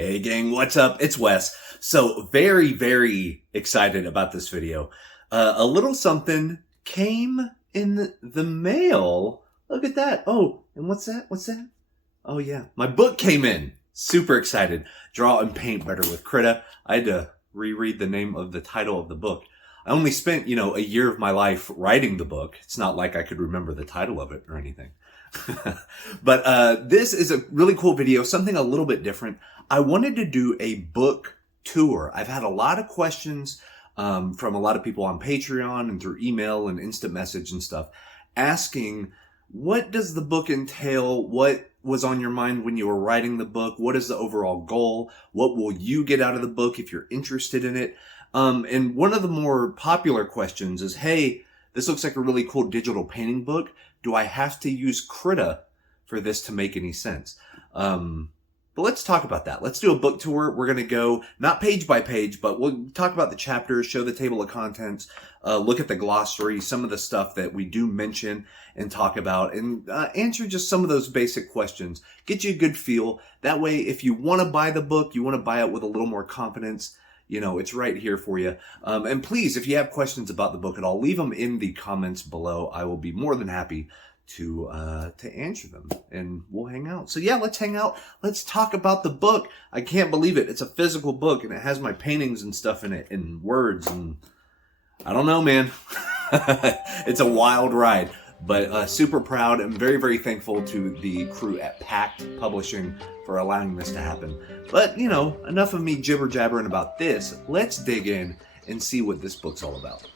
Hey gang, what's up? It's Wes. So very excited about this video. A little something came in the mail. Look at that. Oh, and what's that? What's that? Oh yeah, my book came in. Super excited. Draw and Paint Better with Krita. I had to reread the name of the title of the book. I only spent, a year of my life writing the book. It's not like I could remember the title of it or anything. But this is a really cool video, something a little bit different. I wanted to do a book tour. I've had a lot of questions from a lot of people on Patreon and through email and instant message and stuff asking, what does the book entail? What was on your mind when you were writing the book? What is the overall goal? What will you get out of the book if you're interested in it? And one of the more popular questions is, hey, this looks like a really cool digital painting book. Do I have to use Krita for this to make any sense? But let's talk about that. Let's do a book tour. We're going to go not page by page, but we'll talk about the chapters, show the table of contents, look at the glossary, some of the stuff that we do mention and talk about, and answer just some of those basic questions. Get you a good feel. That way, if you want to buy the book, you want to buy it with a little more confidence, it's right here for you. And please, if you have questions about the book at all, leave them in the comments below. I will be more than happy to answer them, and we'll hang out. So yeah, let's hang out. Let's talk about the book. I can't believe it. It's a physical book, and it has my paintings and stuff in it, and words, and I don't know, man. It's a wild ride, but super proud and very thankful to the crew at Pact Publishing for allowing this to happen. But, enough of me jibber-jabbering about this. Let's dig in and see what this book's all about.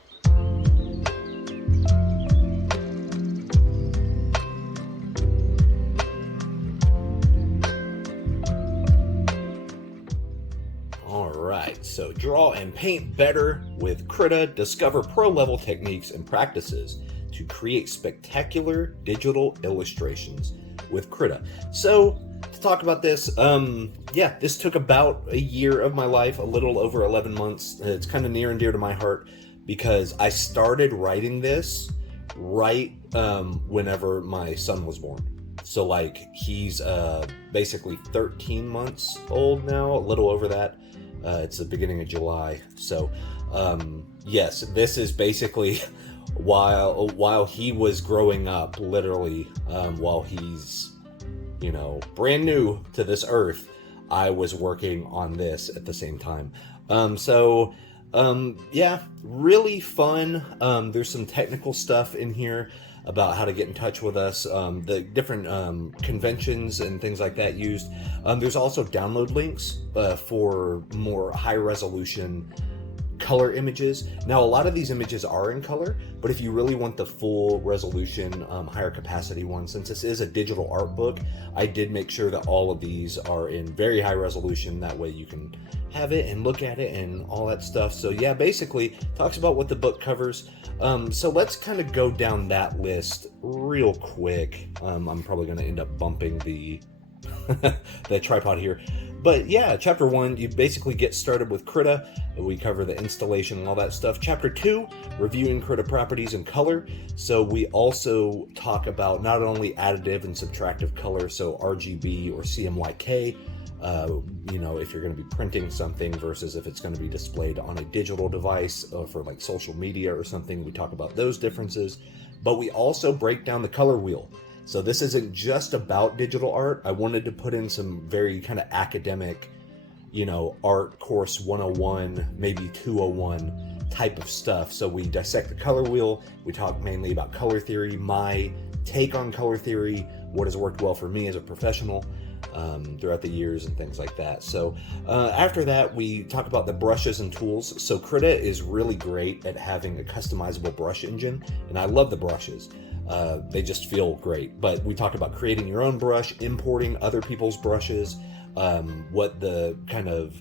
Alright, so Draw and Paint Better with Krita. Discover pro-level techniques and practices to create spectacular digital illustrations with Krita. So, to talk about this, this took about a year of my life, a little over 11 months. It's kind of near and dear to my heart because I started writing this right whenever my son was born. So, he's basically 13 months old now, a little over that. It's the beginning of July. So, yes, this is basically while he was growing up, literally, while he's, brand new to this earth, I was working on this at the same time. Really fun. There's some technical stuff in here about how to get in touch with us, the different conventions and things like that used. There's also download links for more high resolution color images. Now, a lot of these images are in color, but if you really want the full resolution, higher capacity one, since this is a digital art book, I did make sure that all of these are in very high resolution. That way you can have it and look at it and all that stuff. So yeah, basically talks about what the book covers. So let's kind of go down that list real quick. I'm probably going to end up bumping the the tripod here. But yeah, chapter 1, you basically get started with Krita. We cover the installation and all that stuff. Chapter 2, reviewing Krita properties and color. So we also talk about not only additive and subtractive color, so RGB or CMYK, if you're going to be printing something versus if it's going to be displayed on a digital device for social media or something. We talk about those differences, but we also break down the color wheel. So this isn't just about digital art. I wanted to put in some very kind of academic, art course 101, maybe 201 type of stuff. So we dissect the color wheel. We talk mainly about color theory, my take on color theory, what has worked well for me as a professional throughout the years and things like that. So after that, we talk about the brushes and tools. So Krita is really great at having a customizable brush engine, and I love the brushes. They just feel great. But we talk about creating your own brush, importing other people's brushes, what the kind of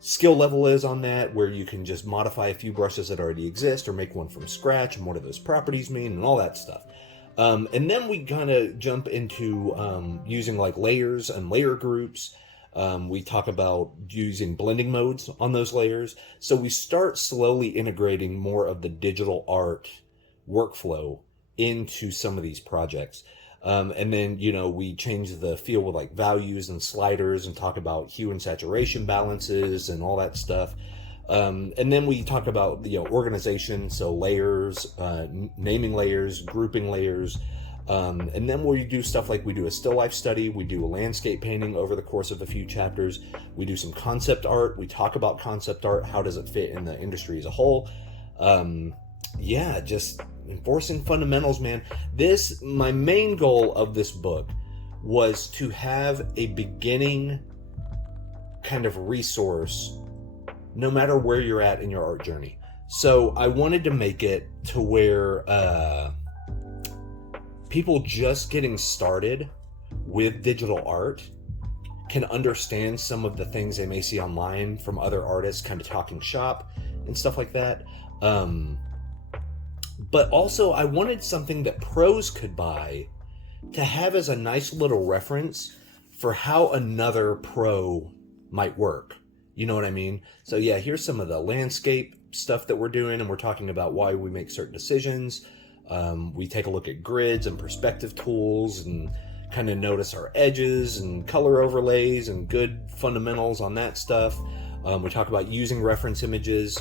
skill level is on that, where you can just modify a few brushes that already exist or make one from scratch, and what do those properties mean, and all that stuff. And then we kind of jump into using layers and layer groups. We talk about using blending modes on those layers. So we start slowly integrating more of the digital art workflow into some of these projects. And then, we change the feel with like values and sliders and talk about hue and saturation balances and all that stuff. And then we talk about organization, so layers, naming layers, grouping layers. And then we do stuff like we do a still life study, we do a landscape painting over the course of a few chapters, we do some concept art, we talk about concept art, how does it fit in the industry as a whole. Just enforcing fundamentals, man. My main goal of this book was to have a beginning kind of resource no matter where you're at in your art journey. So I wanted to make it to where people just getting started with digital art can understand some of the things they may see online from other artists kind of talking shop and stuff like that. But also I wanted something that pros could buy to have as a nice little reference for how another pro might work. You know what I mean? So yeah, here's some of the landscape stuff that we're doing, and we're talking about why we make certain decisions. We take a look at grids and perspective tools and kind of notice our edges and color overlays and good fundamentals on that stuff. We talk about using reference images,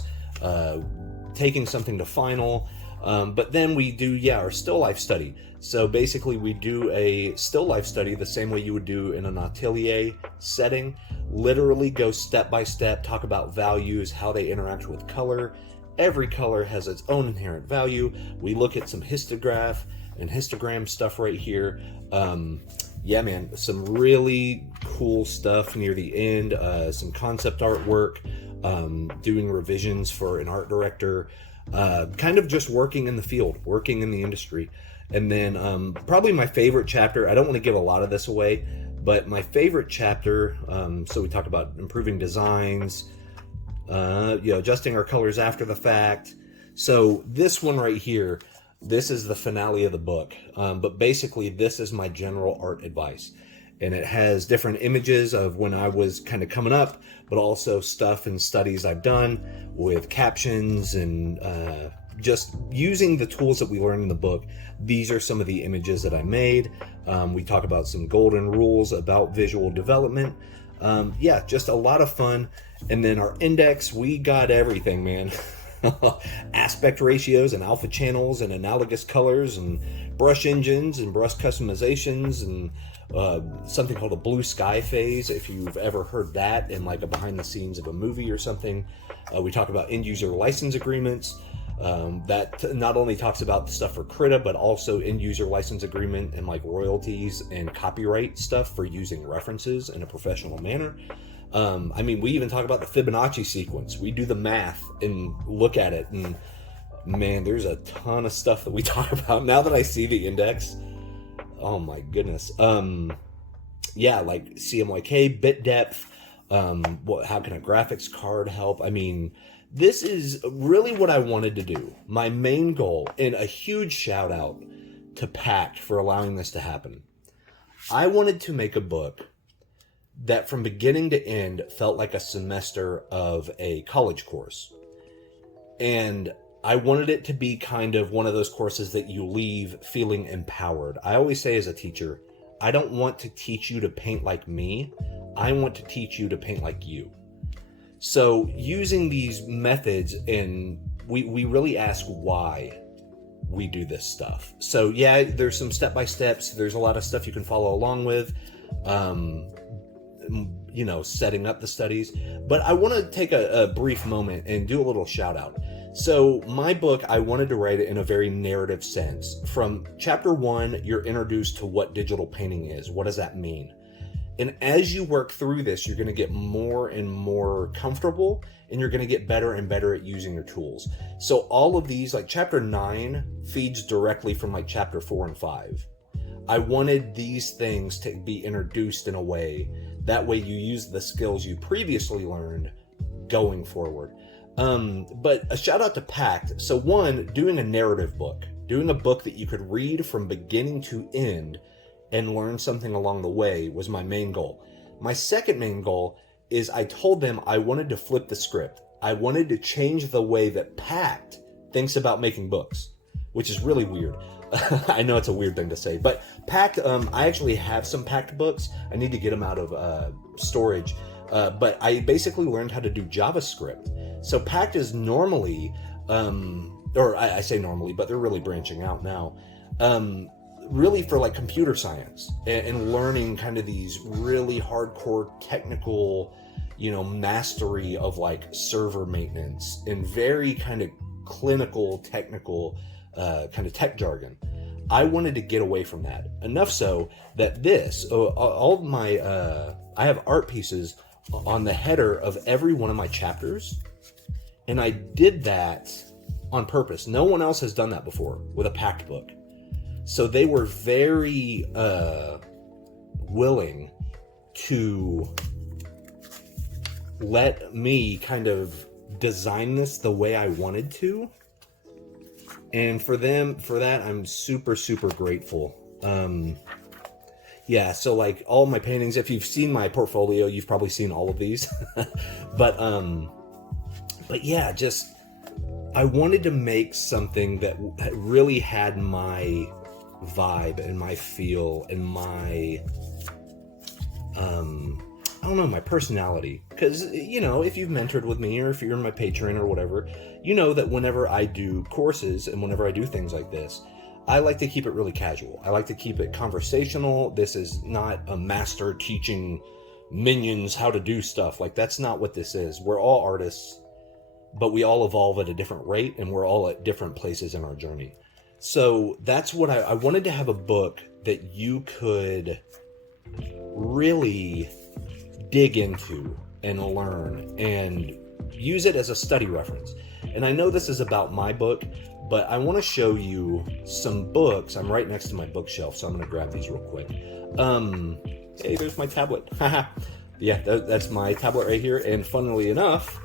taking something to final. But then we do, our still life study. So basically we do a still life study the same way you would do in an atelier setting. Literally go step by step, talk about values, how they interact with color. Every color has its own inherent value. We look at some histograph and histogram stuff right here. Some really cool stuff near the end. Some concept artwork, doing revisions for an art director, kind of just working in the field, working in the industry. And then probably my favorite chapter, I don't want to give a lot of this away, but my favorite chapter, so we talk about improving designs, adjusting our colors after the fact. So this one right here, this is the finale of the book. But basically this is my general art advice. And it has different images of when I was kind of coming up, but also stuff and studies I've done with captions and just using the tools that we learned in the book. These are some of the images that I made. We talk about some golden rules about visual development. Just a lot of fun. And then our index, we got everything, man. Aspect ratios and alpha channels and analogous colors and brush engines and brush customizations and something called a blue sky phase, if you've ever heard that in like a behind the scenes of a movie or something. We talk about end user license agreements. That not only talks about the stuff for Krita, but also end user license agreement and like royalties and copyright stuff for using references in a professional manner. We even talk about the Fibonacci sequence. We do the math and look at it, and man, there's a ton of stuff that we talk about now that I see the index. Oh my goodness. Like CMYK, bit depth. How can a graphics card help? This is really what I wanted to do. My main goal, and a huge shout out to Pact for allowing this to happen. I wanted to make a book that from beginning to end felt like a semester of a college course. And I wanted it to be kind of one of those courses that you leave feeling empowered. I always say as a teacher, I don't want to teach you to paint like me. I want to teach you to paint like you. So using these methods, and we really ask why we do this stuff. So yeah, there's some step-by-steps. There's a lot of stuff you can follow along with, setting up the studies. But I want to take a brief moment and do a little shout out. So my book, I wanted to write it in a very narrative sense. From chapter 1, you're introduced to what digital painting is. What does that mean? And as you work through this, you're going to get more and more comfortable, and you're going to get better and better at using your tools. So all of these, like chapter 9 feeds directly from like chapter 4 and 5. I wanted these things to be introduced in a way that way you use the skills you previously learned going forward. But a shout out to Pact. So one, doing a narrative book, doing a book that you could read from beginning to end and learn something along the way was my main goal. My second main goal is I told them I wanted to flip the script. I wanted to change the way that Pact thinks about making books, which is really weird. I know it's a weird thing to say, but packed. I actually have some packed books. I need to get them out of storage. But I basically learned how to do JavaScript. So packed is normally, or I say normally, but they're really branching out now. Really for like computer science and learning kind of these really hardcore technical, mastery of like server maintenance and very kind of clinical, technical kind of tech jargon. I wanted to get away from that. Enough so that all of my, I have art pieces on the header of every one of my chapters. And I did that on purpose. No one else has done that before with a packed book. So they were very willing to let me kind of design this the way I wanted to. And for that, I'm super, super grateful. Yeah, so like all my paintings, if you've seen my portfolio, you've probably seen all of these. But yeah, just I wanted to make something that really had my vibe and my feel and my I don't know, my personality. Because if you've mentored with me or if you're my patron or whatever, you know that whenever I do courses and whenever I do things like this, I like to keep it really casual. I like to keep it conversational. This is not a master teaching minions how to do stuff. Like, that's not what this is. We're all artists, but we all evolve at a different rate and we're all at different places in our journey. So that's what I wanted to have, a book that you could really dig into and learn and use it as a study reference. And I know this is about my book, but I want to show you some books. I'm right next to my bookshelf, so I'm going to grab these real quick. Hey, there's my tablet. Yeah, that's my tablet right here. And funnily enough,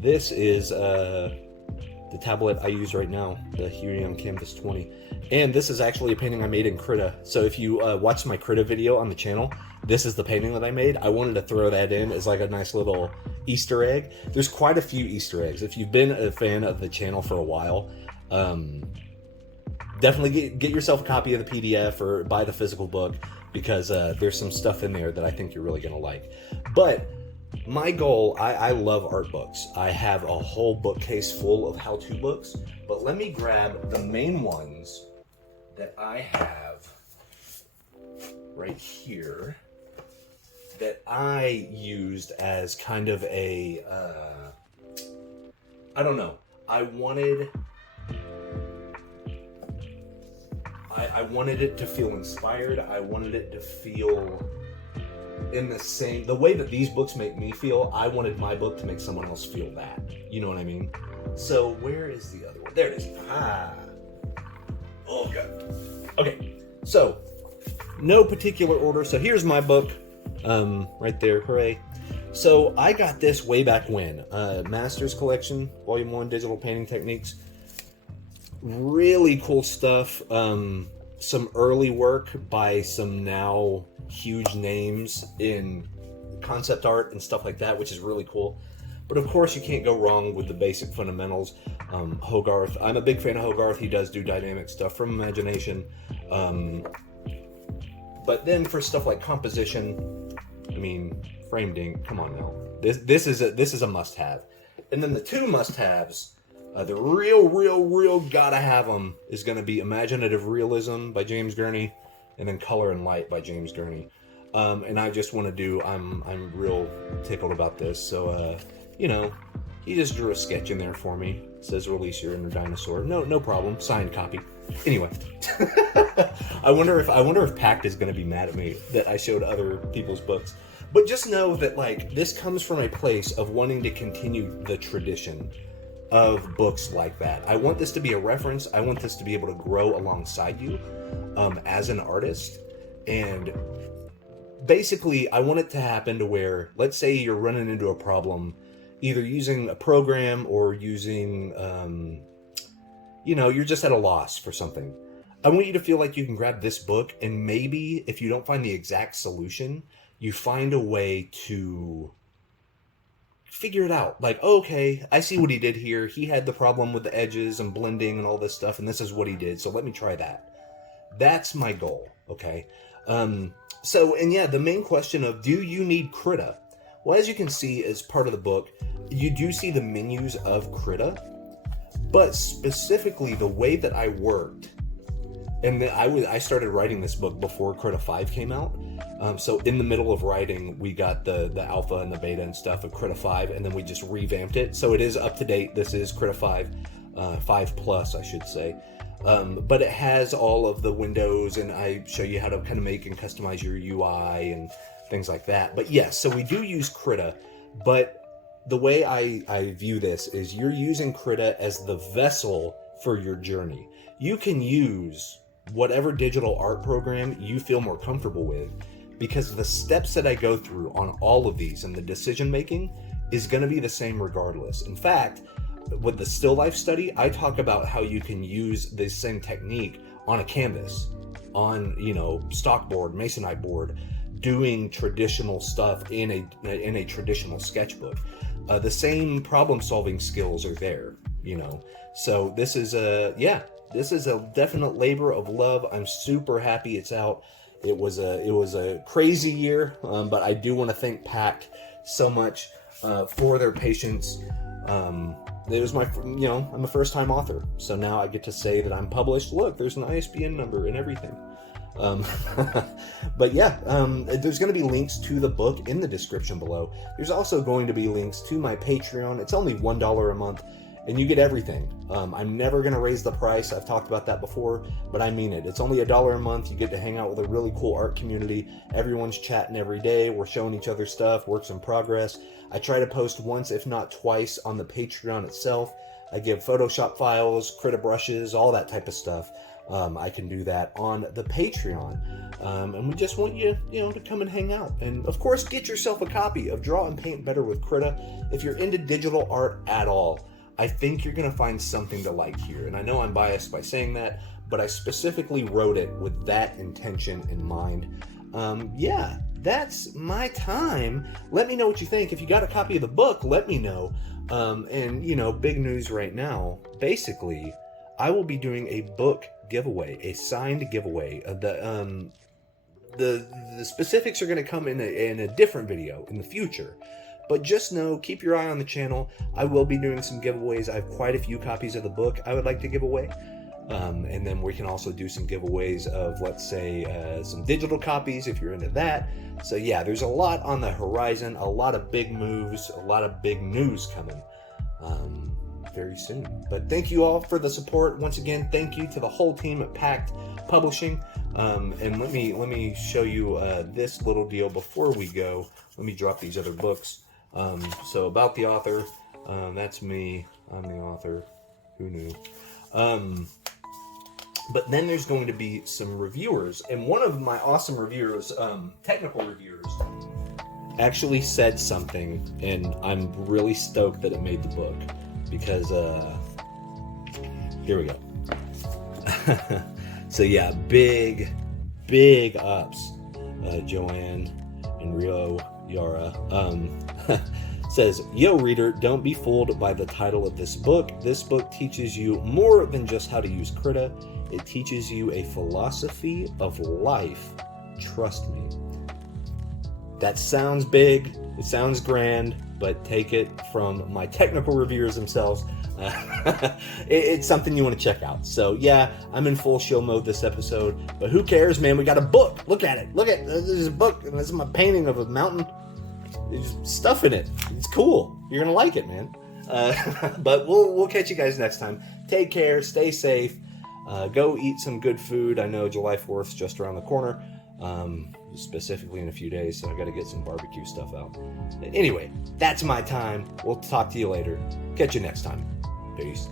this is the tablet I use right now, the Helium Canvas 20. And this is actually a painting I made in Krita. So if you watch my Krita video on the channel, this is the painting that I made. I wanted to throw that in as like a nice little Easter egg. There's quite a few Easter eggs. If you've been a fan of the channel for a while, definitely get yourself a copy of the PDF or buy the physical book, because there's some stuff in there that I think you're really going to like. But my goal, I love art books. I have a whole bookcase full of how-to books, but let me grab the main ones that I have right here that I used as kind of a, I don't know, I wanted it to feel inspired. I wanted it to feel in the way that these books make me feel. I wanted my book to make someone else feel that. You know what I mean? So where is the other one? There it is. Oh god. Okay. So no particular order. So here's my book. Right there. Hooray. So I got this way back when. Masters Collection, Volume 1, Digital Painting Techniques. Really cool stuff. Some early work by some now huge names in concept art and stuff like that, which is really cool. But of course, you can't go wrong with the basic fundamentals. Hogarth, I'm a big fan of Hogarth. He does do dynamic stuff from imagination. But then for stuff like composition, I mean, framed ink, come on now. This is a must-have. And then the two must-haves, the real gotta have them, is going to be Imaginative Realism by James Gurney, and then Color and Light by James Gurney. And I just want to do, I'm real tickled about this. So, he just drew a sketch in there for me. It says release your inner dinosaur. No problem. Signed copy. Anyway, I wonder if Pact is going to be mad at me that I showed other people's books. But just know that, like, this comes from a place of wanting to continue the tradition of books like that. I want this to be a reference. I want this to be able to grow alongside you as an artist. And basically, I want it to happen to where, let's say you're running into a problem, either using a program or using, you're just at a loss for something. I want you to feel like you can grab this book, and maybe if you don't find the exact solution, you find a way to figure it out. Like, okay, I see what he did here. He had the problem with the edges and blending and all this stuff, and this is what he did, so let me try that. That's my goal. Okay. The main question of, do you need Krita? Well, as you can see as part of the book, you do see the menus of Krita, but specifically the way that I worked, and I started writing this book before Krita 5 came out. So in the middle of writing, we got the alpha and the beta and stuff of Krita 5, and then we just revamped it. So it is up to date. This is Krita 5, 5 plus, I should say. But it has all of the windows, and I show you how to kind of make and customize your UI and things like that. But yes, so we do use Krita, but the way I view this is you're using Krita as the vessel for your journey. You can use whatever digital art program you feel more comfortable with, because the steps that I go through on all of these and the decision making is going to be the same regardless. In fact, with the still life study, I talk about how you can use the same technique on a canvas, on, stock board, masonite board, doing traditional stuff in a traditional sketchbook. The same problem solving skills are there, So this is a definite labor of love. I'm super happy it's out. It was a crazy year, but I do want to thank PACT so much for their patience. It was I'm a first time author, so now I get to say that I'm published. Look, there's an ISBN number and everything. But yeah, there's going to be links to the book in the description below. There's also going to be links to my Patreon. It's only $1 a month, and you get everything. I'm never going to raise the price. I've talked about that before, but I mean it. It's only $1 a month. You get to hang out with a really cool art community. Everyone's chatting every day. We're showing each other stuff, works in progress. I try to post once, if not twice, on the Patreon itself. I give Photoshop files, Krita brushes, all that type of stuff. I can do that on the Patreon. And we just want you, to come and hang out. And of course, get yourself a copy of Draw and Paint Better with Krita. If you're into digital art at all, I think you're going to find something to like here. And I know I'm biased by saying that, but I specifically wrote it with that intention in mind. That's my time. Let me know what you think. If you got a copy of the book, let me know. Big news right now. Basically, I will be doing a book giveaway, a signed giveaway. The specifics are going to come in a different video in the future. But just know, keep your eye on the channel. I will be doing some giveaways. I have quite a few copies of the book I would like to give away. And then we can also do some giveaways of, let's say, some digital copies if you're into that. So yeah, there's a lot on the horizon, a lot of big moves, a lot of big news coming very soon. But thank you all for the support. Once again, thank you to the whole team at PACT Publishing. And let me show you this little deal before we go. Let me drop these other books. So about the author, that's me. I'm the author. Who knew? But then there's going to be some reviewers, and one of my awesome reviewers, technical reviewers, actually said something, and I'm really stoked that it made the book, because here we go. So yeah, big ups, Joanne and Rio Yara. Says, yo reader, don't be fooled by the title of this book. This book teaches you more than just how to use Krita. It teaches you a philosophy of life. Trust me. That sounds big, it sounds grand, but take it from my technical reviewers themselves. It's something you want to check out. So yeah, I'm in full show mode this episode, but who cares, man? We got a book. Look at it. This is a book, and this is my painting of a mountain. There's stuff in it. It's cool. You're gonna like it, man. But we'll catch you guys next time. Take care. Stay safe. Go eat some good food. I know July 4th is just around the corner. Specifically in a few days, so I got to get some barbecue stuff out. Anyway, that's my time. We'll talk to you later. Catch you next time. Peace.